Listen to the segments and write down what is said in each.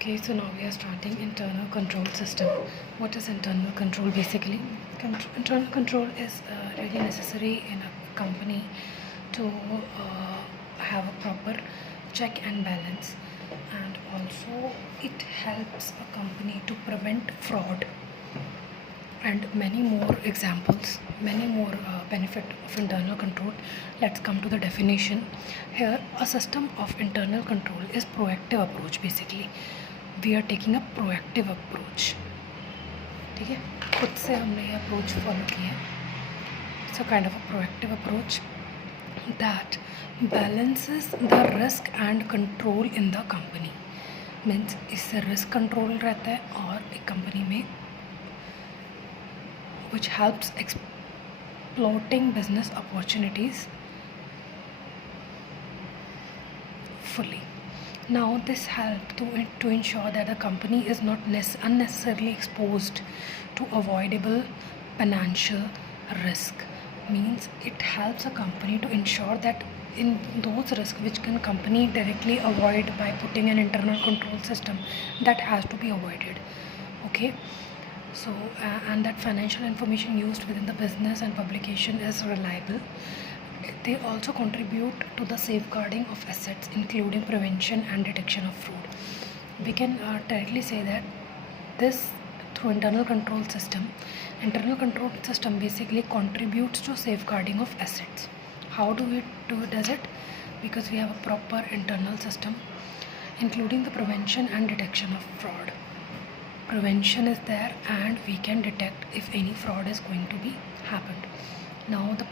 Okay, so now we are starting internal control system. What is internal control basically? Internal control is really necessary in a company to have a proper check and balance, and also it helps a company to prevent fraud and many more examples, many more benefit of internal control. Let's come to the definition. Here, a system of internal control is proactive approach. Basically, we are taking a proactive approach. ठीक है, खुद से हमने ये approach follow किया है. It's a kind of a proactive approach that balances the risk and control in the company. Means इससे risk control रहता है और एक company में which helps exploiting business opportunities fully. Now this helps to ensure that the company is not unnecessarily exposed to avoidable financial risk. Means it helps a company to ensure that in those risks which can company directly avoid by putting an internal control system, that has to be avoided. Okay. So and that financial information used within the business and publication is reliable. They also contribute to the safeguarding of assets, including prevention and detection of fraud. We can directly say that this, through internal control system basically contributes to safeguarding of assets. How does it? Because we have a proper internal system, including the prevention and detection of fraud. Prevention is there and we can detect if any fraud is going to be happened. Now the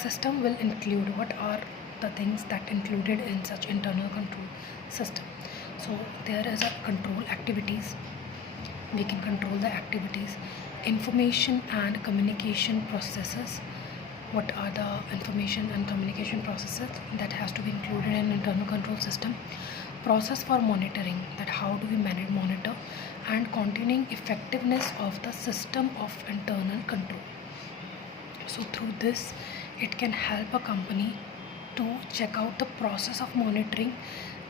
system will include what are the things that included in such internal control system. So there is a control activities. We can control the activities. Information and communication processes. What are the information and communication processes that has to be included in internal control system? Process for monitoring, that how do we monitor, and continuing effectiveness of the system of internal control. So through this it can help a company to check out the process of monitoring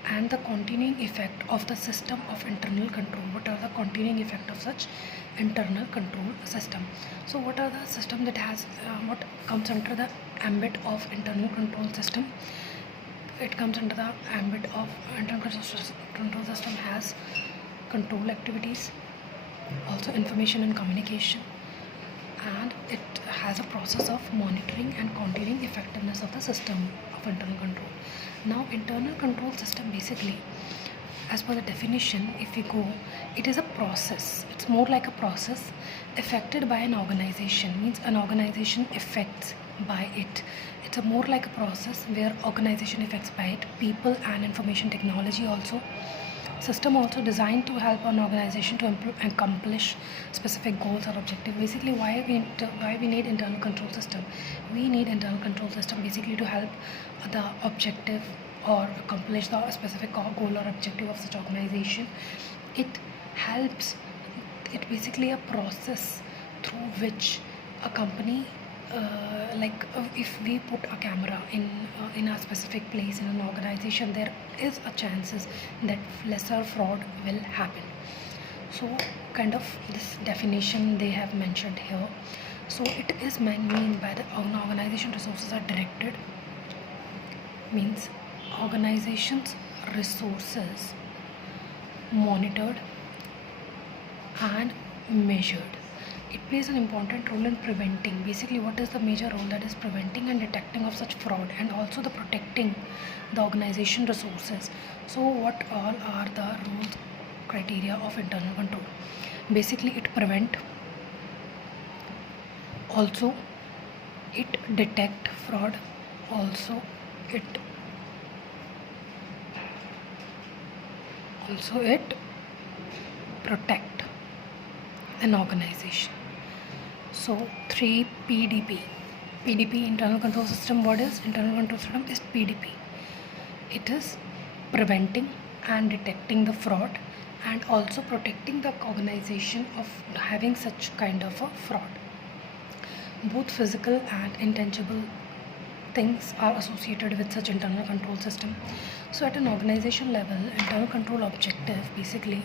and the continuing effect of the system of internal control. What are the continuing effect of such internal control system? So what are the system that has what comes under the ambit of internal control system? It comes under the ambit of internal control system has control activities, also information and communication, and it has a process of monitoring and continuing effectiveness of the system of internal control. Now internal control system basically, as per the definition, if we go, it is a process. It's more like a process affected by an organization. Means an organization affects by it. It's a more like a process where organization affects by it. People and information technology also. System also designed to help an organization to accomplish specific goals or objectives. Basically, why we need internal control system? We need internal control system basically to help the objective or accomplish the specific goal or objective of such organization. It helps. It basically a process through which a company, if we put a camera in a specific place in an organization, there is a chances that lesser fraud will happen. So kind of this definition they have mentioned here. So it is mean by the organization resources are directed, means organization's resources monitored and measured. It plays an important role in preventing. Basically, what is the major role? That is preventing and detecting of such fraud, and also the protecting the organization resources. So what all are the rules, criteria of internal control? Basically, it prevent, also it detect fraud, also it protect an organization. So 3 PDP. PDP, internal control system. What is internal control system? Is PDP. It is preventing and detecting the fraud and also protecting the organization of having such kind of a fraud. Both physical and intangible things are associated with such internal control system. So at an organization level, internal control objective basically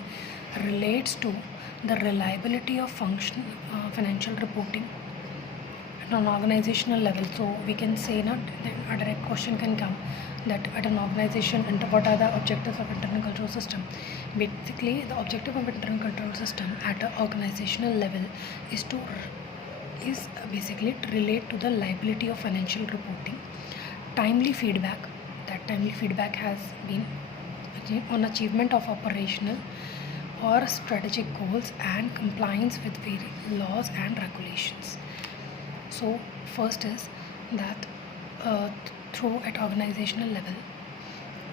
relates to the reliability of financial reporting at an organizational level. So we can say not a direct question can come that at an organization, and what are the objectives of internal control system? Basically, the objective of internal control system at an organizational level is basically to relate to the liability of financial reporting, timely feedback. That timely feedback has been on achievement of operational or strategic goals and compliance with various laws and regulations. So first is that through at organizational level,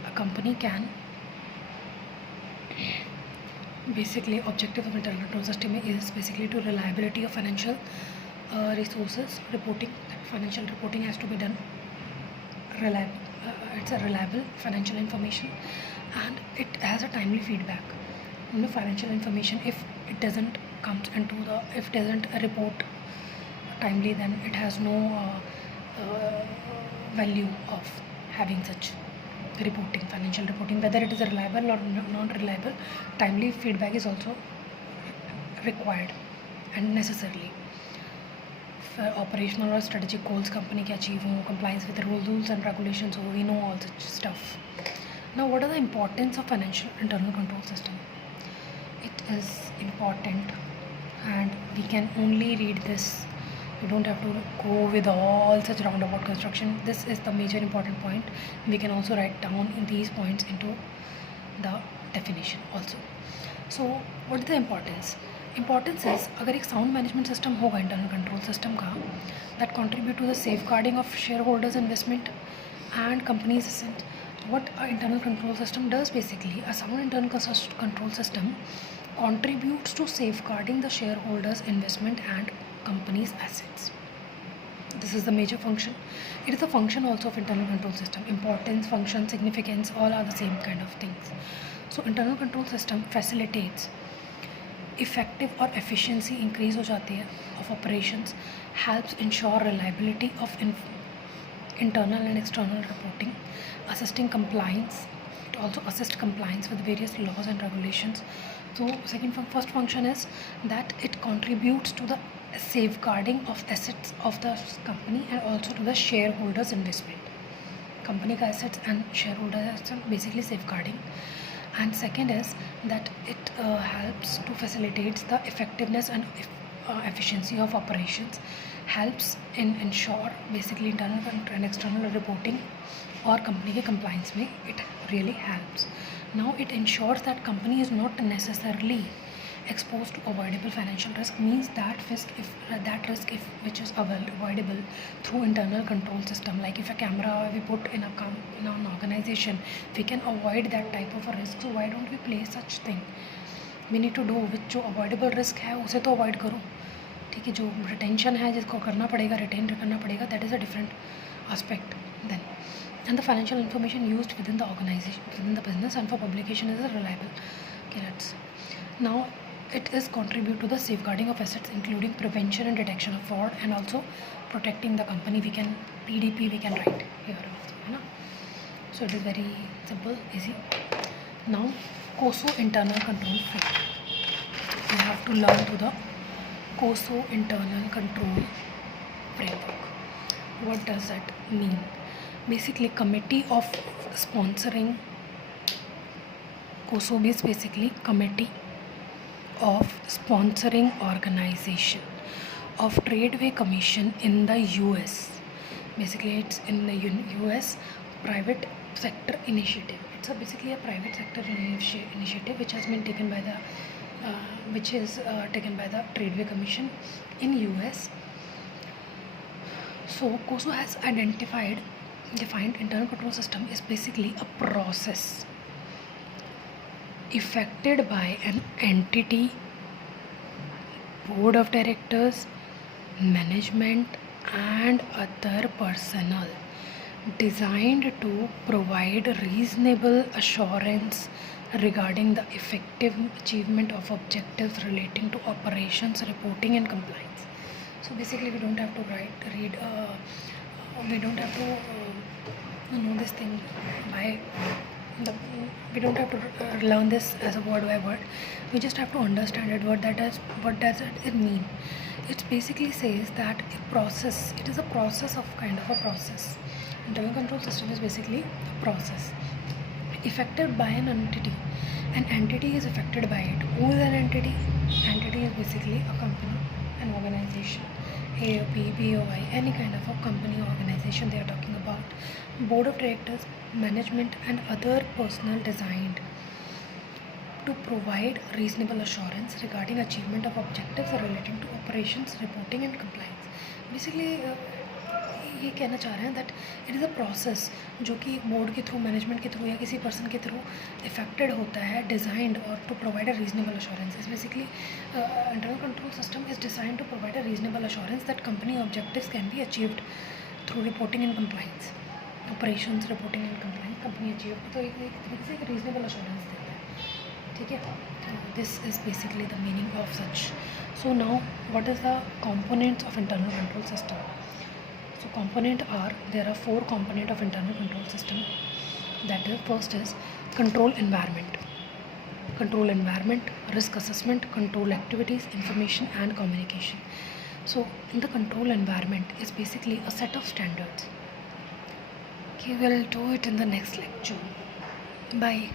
a company can basically objective of internal control system is basically to reliability of financial resources reporting. Financial reporting has to be done reliable. It's a reliable financial information, and it has a timely feedback. Financial information, if it doesn't report timely, then it has no value of having such reporting, financial reporting. Whether it is a reliable or non-reliable, timely feedback is also required and necessarily for operational or strategic goals company can achieve, compliance with the rules and regulations. So we know all such stuff. Now, what are the importance of financial internal control system? It is important, and we can only read this. You don't have to go with all such roundabout construction. This is the major important point. We can also write down in these points into the definition also. So what is the importance? Importance is अगर एक sound management system होगा internal control system का, that contribute to the safeguarding of shareholders' investment and companies' assets. What an internal control system does basically, a sound internal control system contributes to safeguarding the shareholders' investment and company's assets. This is the major function. It is a function also of internal control system. Importance, function, significance, all are the same kind of things. So internal control system facilitates effective or efficiency increase हो जाती है of operations, helps ensure reliability of internal and external reporting, assisting compliance. It also assists compliance with various laws and regulations. So first function is that it contributes to the safeguarding of assets of the company and also to the shareholders' investment. Company ka assets and shareholders assets basically safeguarding. And second is that it helps to facilitate the effectiveness and efficiency of operations, helps in ensure basically internal and external reporting or company ke compliance mein it really helps. Now it ensures that company is not necessarily exposed to avoidable financial risk, means that risk which is avoidable through internal control system, like if a camera we put in an organization, we can avoid that type of a risk. So why don't we place such thing? We need to do with जो avoidable risk है उसे तो avoid करो, ठीक है. जो retention है जिसको करना पड़ेगा, retain करना पड़ेगा, that is a different aspect then. And the financial information used within the organization, within the business and for publication is reliable. Okay, that's now it is contribute to the safeguarding of assets, including prevention and detection of fraud, and also protecting the company. We can PDP we can write here also, है ना. So it is very simple, easy. Now COSO internal control framework. We have to learn to the COSO internal control framework. What does that mean? Basically, committee of sponsoring. COSO is basically committee of sponsoring organization of Tradeway Commission in the US. Basically, it's in the US private sector initiative. It's basically a private sector initiative which has been taken by the Tradeway Commission in US. So COSO has defined internal control system is basically a process effected by an entity, board of directors, management and other personnel, designed to provide reasonable assurance regarding the effective achievement of objectives relating to operations, reporting and compliance. So basically we don't have to read we don't have to know this thing by the, we don't have to learn this as a word by word. We just have to understand it. What does it mean? It basically says that a process. It is a process of kind of a process. Internal control system is basically a process affected by an entity. An entity is affected by it. Who is an entity? Entity is basically a company, an organization, AOP, BOI, any kind of a company or organization they are talking about. Board of directors, management, and other personnel designed to provide reasonable assurance regarding achievement of objectives relating to operations, reporting, and compliance. Basically, ये कहना चाह रहे हैं that it is a process जो कि board के through, management के through या किसी पर्सन के थ्रू इफेक्टेड होता है, डिज़ाइंड और to provide a reasonable assurance. Is basically internal control system is designed to provide a reasonable assurance that company objectives can be achieved through reporting and compliance. Operations, reporting and compliance company achieve, तो एक तरीके से एक reasonable assurance देता है. ठीक है, this is basically the meaning of such. So now what is the components of internal control system? So there are 4 components of internal control system. That is, first is control environment. Control environment, risk assessment, control activities, information and communication. So in the control environment is basically a set of standards. Okay, we'll do it in the next lecture. Bye.